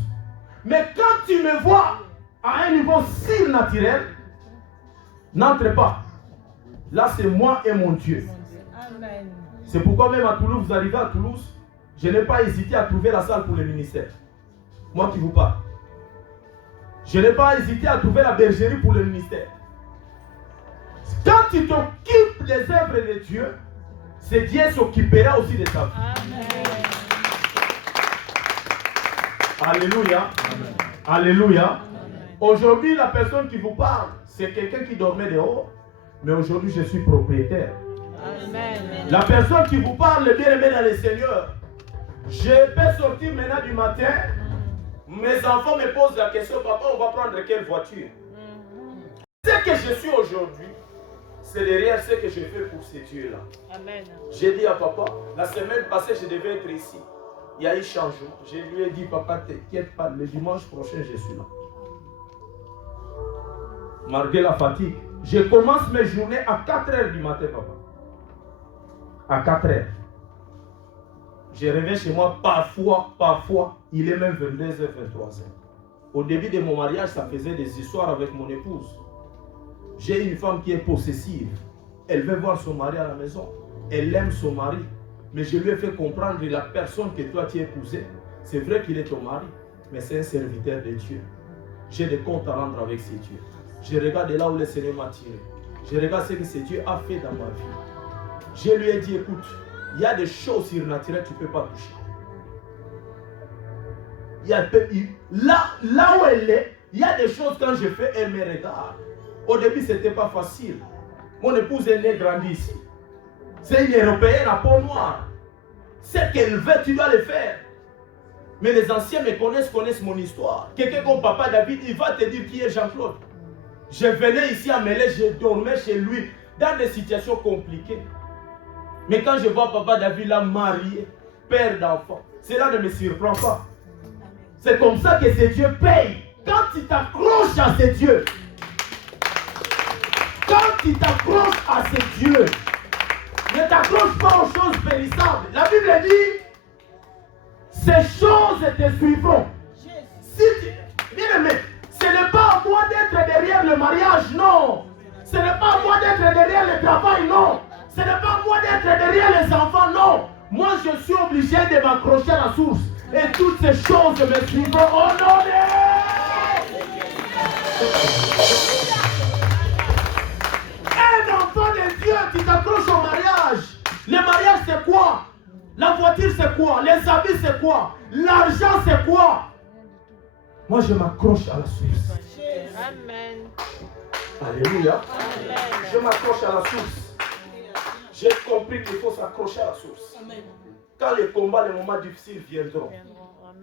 Mais quand tu me vois à un niveau surnaturel, n'entre pas. Là, c'est moi et mon Dieu. Amen. C'est pourquoi même à Toulouse, vous arrivez à Toulouse, je n'ai pas hésité à trouver la salle pour le ministère. Moi qui vous parle. Je n'ai pas hésité à trouver la bergerie pour le ministère. Quand tu t'occupes des œuvres de Dieu, c'est Dieu s'occupera aussi de ta vie. Amen. Alléluia. Amen. Alléluia. Aujourd'hui, la personne qui vous parle, c'est quelqu'un qui dormait dehors, mais aujourd'hui, je suis propriétaire. Amen. La personne qui vous parle, le bien-aimé dans le Seigneur, je peux sortir maintenant du matin, mes enfants me posent la question, papa, on va prendre quelle voiture? Ce que je suis aujourd'hui, c'est derrière ce que je fais pour ces dieux-là. Amen. J'ai dit à papa, la semaine passée, je devais être ici. Il y a eu changement. Je lui ai dit, papa, t'inquiète pas, le dimanche prochain, je suis là. Malgré la fatigue, je commence mes journées à 4 h du matin, papa. À 4 h. Je reviens chez moi parfois, il est même 22 h, 23 h. Au début de mon mariage, ça faisait des histoires avec mon épouse. J'ai une femme qui est possessive. Elle veut voir son mari à la maison. Elle aime son mari. Mais je lui ai fait comprendre que la personne que toi tu as épousée, c'est vrai qu'il est ton mari, mais c'est un serviteur de Dieu. J'ai des comptes à rendre avec ces dieux. Je regarde là où le Seigneur m'a tiré. Je regarde ce que ce Dieu a fait dans ma vie. Je lui ai dit, écoute, il y a des choses surnaturelles que tu ne peux pas toucher. Là où elle est, il y a des choses quand je fais, elle me regarde. Au début, ce n'était pas facile. Mon épouse est née, grandie ici. C'est une Européenne à peau noire. Ce qu'elle veut, tu dois le faire. Mais les anciens me connaissent mon histoire. Quelqu'un comme Papa David, il va te dire qui est Jean-Claude. Je venais ici à Mélé, je dormais chez lui, dans des situations compliquées. Mais quand je vois Papa David là, marié, père d'enfants, cela ne me surprend pas. C'est comme ça que ces dieux payent. Quand tu t'accroches à ces dieux, à ces dieux, ne t'accroche pas aux choses périssables. La Bible dit, ces choses te suivront. Si tu... Bien aimé, ce n'est pas à moi d'être derrière le mariage, non. Ce n'est pas à moi d'être derrière le travail, non. Ce n'est pas à moi d'être derrière les enfants, non. Moi, je suis obligé de m'accrocher à la source. Et toutes ces choses me suivront. Oh non, un enfant de Dieu qui t'accroche au mariage. Le mariage, c'est quoi? La voiture, c'est quoi? Les habits, c'est quoi? L'argent, c'est quoi? Moi, je m'accroche à la source. Amen. Alléluia. Amen. Je m'accroche à la source. J'ai compris qu'il faut s'accrocher à la source. Quand les combats, les moments difficiles viendront,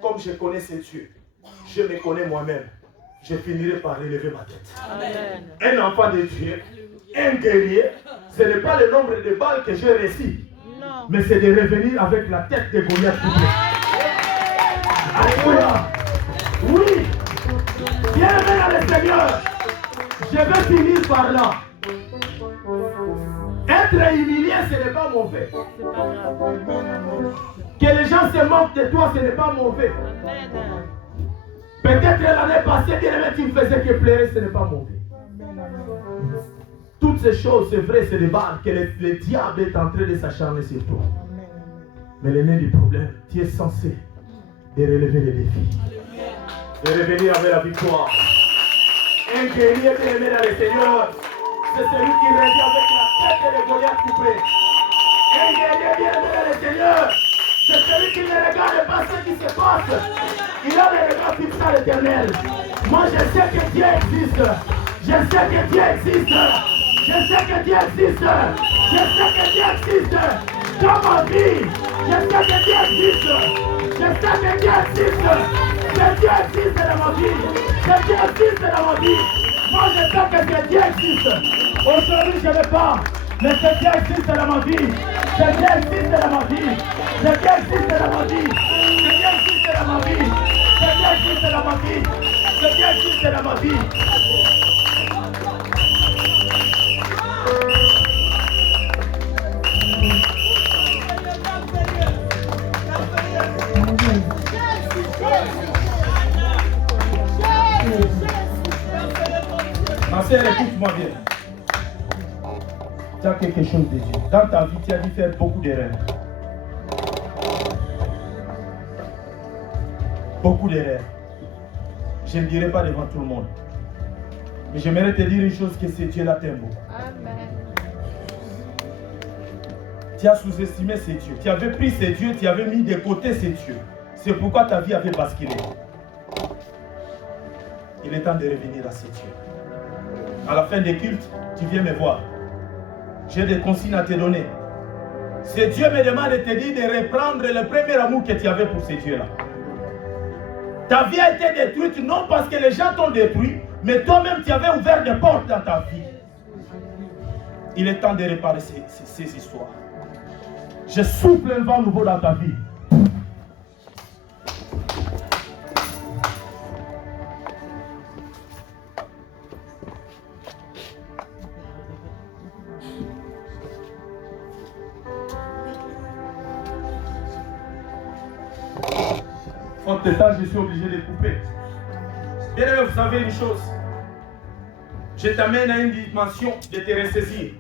comme je connais ces dieux, je me connais moi-même, je finirai par relever ma tête. Amen. Un enfant de Dieu, un guerrier, ce n'est pas le nombre de balles que j'ai reçues, mais c'est de revenir avec la tête de Goliath. Alléluia. Oui, bienvenue à le Seigneur. Je vais finir par là. Être humilié, ce n'est pas mauvais. Que les gens se moquent de toi, ce n'est pas mauvais. Peut-être l'année passée, bien aimé, tu ne faisais que pleurer, ce n'est pas mauvais. Tout toutes ces choses, c'est vrai, c'est des balles que le diable est en train de s'acharner sur toi. Mais le nez du problème, tu es censé de relever les défis, de revenir avec la victoire. Un guerrier bien aimé dans le Seigneur, c'est celui qui revient avec la tête de Goliath coupée. Un guerrier bien aimé dans le Seigneur, c'est celui qui ne regarde pas ce qui se passe. Il a le regard fixé à l'Éternel. Moi, je sais que Dieu existe. Je sais que Dieu existe. Je sais que Dieu existe. Je sais que Dieu existe. Dans ma vie, je sais que Dieu existe. Je sais que Dieu existe. Que Dieu existe dans ma vie. Que Dieu existe dans ma vie. Moi, je sais que Dieu existe. Aujourd'hui, je ne vais pas. Mais que Dieu existe dans ma vie. Que Dieu existe dans ma vie. Que Dieu existe dans ma vie. Que Dieu existe dans ma vie. Que Dieu existe dans ma vie. Que Dieu existe dans ma vie. Ma sœur, écoute-moi bien. Tu as quelque chose de Dieu. Dans ta vie, tu as dû faire beaucoup d'erreurs. Beaucoup d'erreurs. Je ne dirai pas devant tout le monde. Mais j'aimerais te dire une chose, que c'est Dieu là t'aime beaucoup. Amen. Tu as sous-estimé ces dieux. Tu avais pris ces dieux, tu avais mis de côté ces dieux. C'est pourquoi ta vie avait basculé. Il est temps de revenir à ces dieux. À la fin des cultes, tu viens me voir. J'ai des consignes à te donner. Ce Dieu me demande de te dire de reprendre le premier amour que tu avais pour ces dieux-là. Ta vie a été détruite non parce que les gens t'ont détruit, mais toi-même tu avais ouvert des portes dans ta vie. Il est temps de réparer ces histoires. Je souffle un vent nouveau dans ta vie. Faute de temps, je suis obligé de couper. Bien aimé, vous savez une chose. Je t'amène à une dimension de te ressaisir.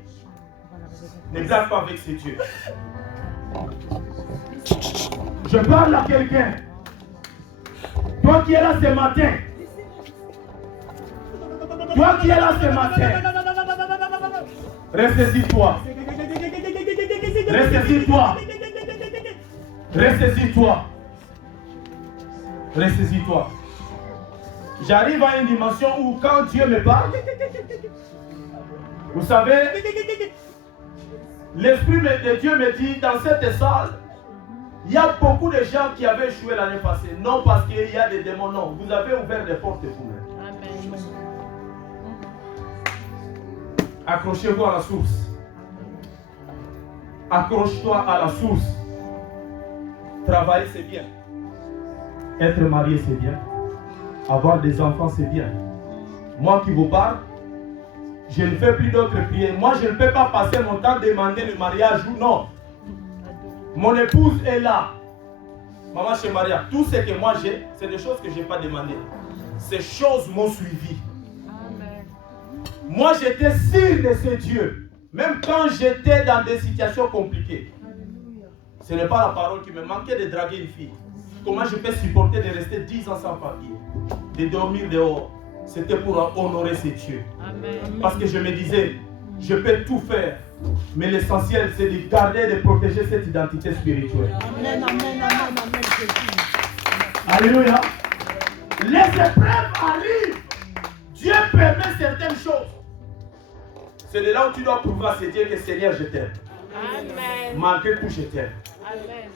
Ne blague pas avec ces dieux. Je parle à quelqu'un. Toi qui es là ce matin. Toi qui es là ce matin. Ressaisis-toi. Ressaisis-toi. Ressaisis-toi. Ressaisis-toi. J'arrive à une dimension où quand Dieu me parle, vous savez, l'Esprit de Dieu me dit dans cette salle, il y a beaucoup de gens qui avaient échoué l'année passée. Non parce qu'il y a des démons, non. Vous avez ouvert des portes vous-même. Amen. Accrochez-vous à la source. Accroche-toi à la source. Travailler, c'est bien. Être marié, c'est bien. Avoir des enfants, c'est bien. Moi qui vous parle, je ne fais plus d'autres prières. Moi, je ne peux pas passer mon temps à demander le mariage ou non. Mon épouse est là. Maman chez Maria, tout ce que moi j'ai, c'est des choses que je n'ai pas demandées. Ces choses m'ont suivi. Amen. Moi, j'étais sûr de ce Dieu. Même quand j'étais dans des situations compliquées. Ce n'est pas la parole qui me manquait de draguer une fille. Comment je peux supporter de rester 10 ans sans papier, de dormir dehors? C'était pour honorer ces dieux. Amen. Parce que je me disais, je peux tout faire, mais l'essentiel c'est de garder et de protéger cette identité spirituelle. Amen, amen, amen, amen, Jésus. Alléluia. Les épreuves arrivent. Dieu permet certaines choses. C'est de là où tu dois prouver à ces dieux que Seigneur, je t'aime. Amen. Malgré tout, je t'aime. Amen.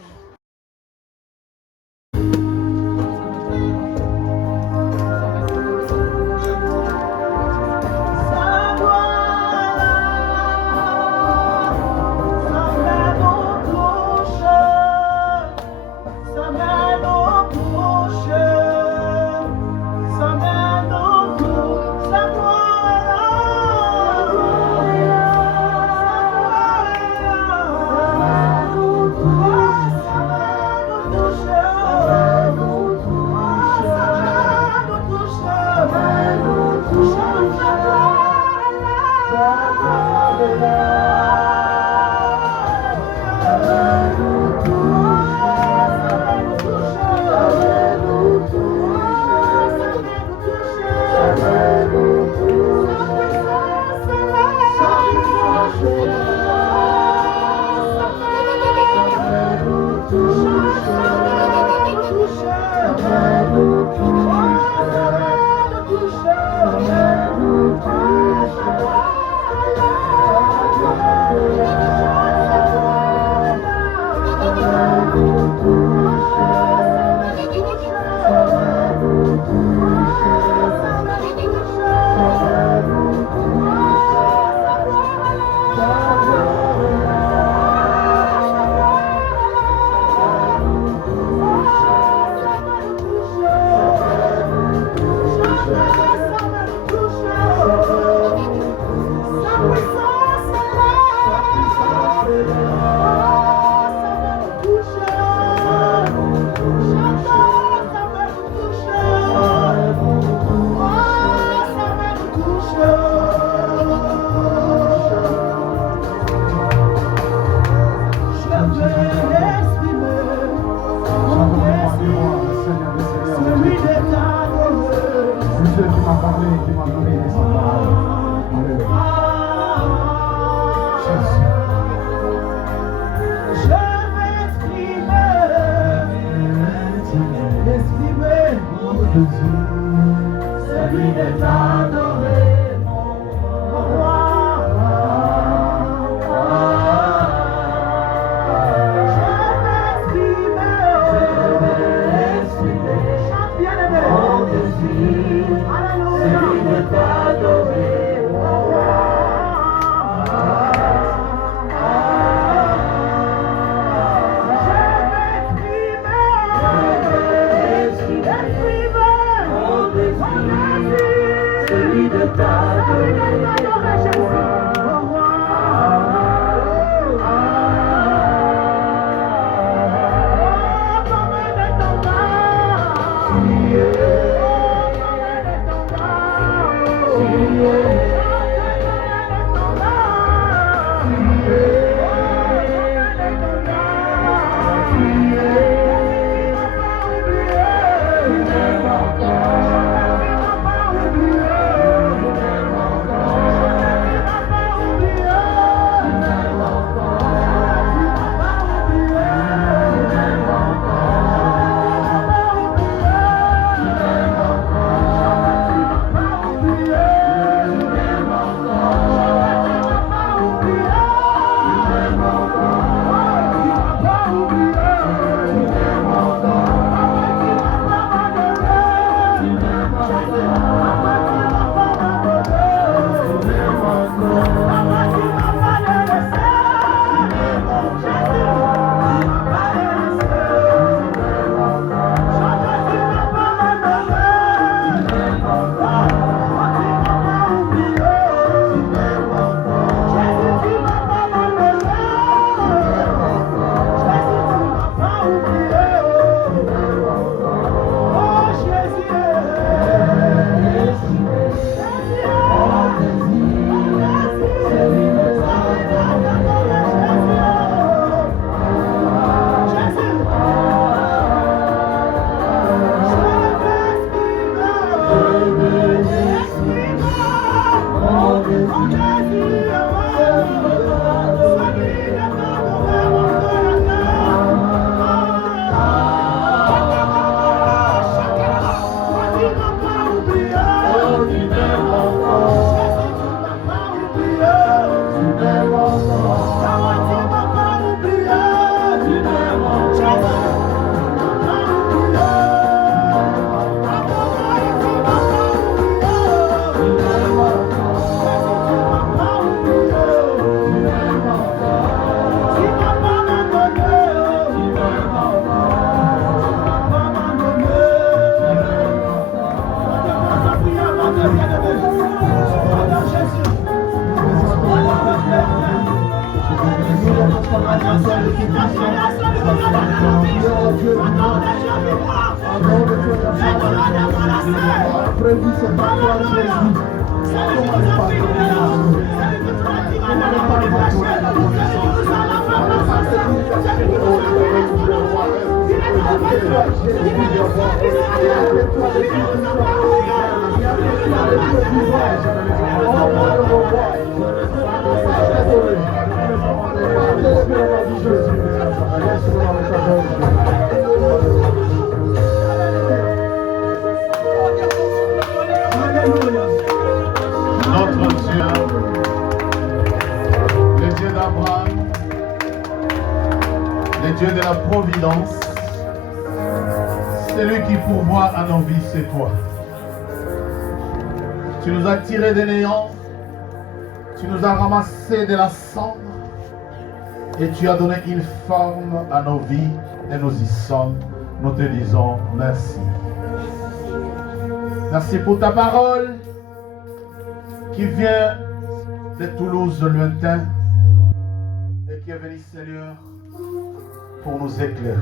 Sa Dieu de la providence, celui qui pourvoit à nos vies, c'est toi. Tu nous as tirés des néants, tu nous as ramassés de la cendre et tu as donné une forme à nos vies et nous y sommes. Nous te disons merci. Merci pour ta parole qui vient de Toulouse lointain et qui est venue, Seigneur, pour nous éclairer.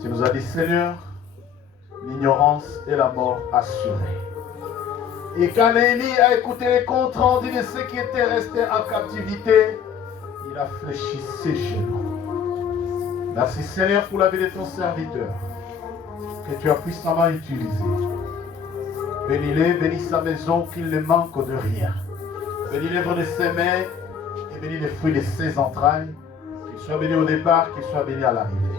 Tu nous as dit, Seigneur, l'ignorance et la mort assurée. Et quand Néhémie a écouté les comptes rendus de ceux qui étaient restés en captivité, il a fléchi ses genoux. Merci, Seigneur, pour la vie de ton serviteur que tu as puissamment utilisé. Bénis-le, bénis sa maison, qu'il ne manque de rien. Bénis l'œuvre de ses mains et bénis les fruits de ses entrailles. Qu'il soit béni au départ, qu'il soit béni à l'arrivée.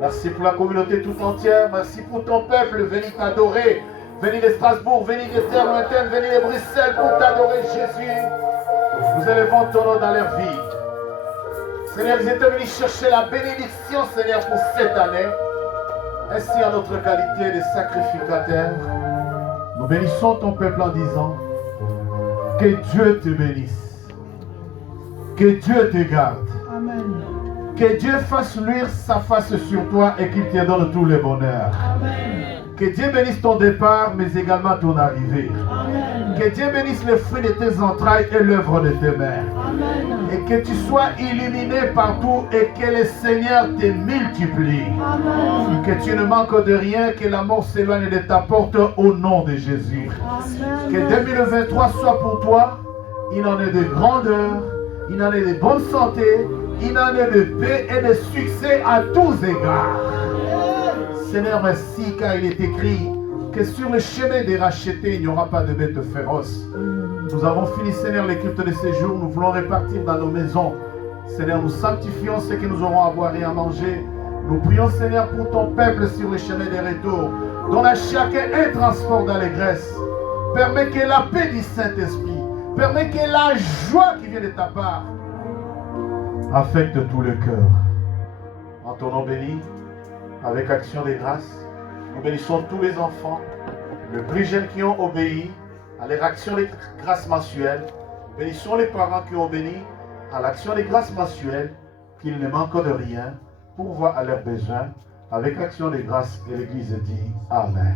Merci pour la communauté tout entière. Merci pour ton peuple venu t'adorer. Venu de Strasbourg, venu de terre lointaine, venu de Bruxelles pour t'adorer, Jésus. Nous élevons ton nom dans leur vie. Seigneur, ils étaient venus chercher la bénédiction, Seigneur, pour cette année. Ainsi, en notre qualité de sacrificateurs, nous bénissons ton peuple en disant que Dieu te bénisse. Que Dieu te garde. Amen. Que Dieu fasse luire sa face sur toi et qu'il te donne tous les bonheurs. Amen. Que Dieu bénisse ton départ, mais également ton arrivée. Amen. Que Dieu bénisse le fruit de tes entrailles et l'œuvre de tes mains. Amen. Et que tu sois illuminé partout et que le Seigneur te multiplie. Amen. Que tu ne manques de rien, que la mort s'éloigne de ta porte au nom de Jésus. Amen. Que 2023 soit pour toi une année de grandeur, une année de bonne santé, une année de paix et de succès à tous égards. Seigneur, merci car il est écrit que sur le chemin des rachetés, il n'y aura pas de bêtes féroces. Nous avons fini, Seigneur, les cultes de ces jours. Nous voulons repartir dans nos maisons. Seigneur, nous sanctifions ce que nous aurons à boire et à manger. Nous prions, Seigneur, pour ton peuple sur le chemin des retours. Donne à chacun un transport d'allégresse. Permets que la paix du Saint-Esprit, permets que la joie qui vient de ta part affecte tout le cœur. En ton nom béni, avec action de grâce, nous bénissons tous les enfants, les plus jeunes qui ont obéi, à leur action des grâces mensuelles. Bénissons les parents qui ont béni à l'action des grâces mensuelles, qu'ils ne manquent de rien, pourvoient à leurs besoins avec action des grâces. Et l'Église dit Amen.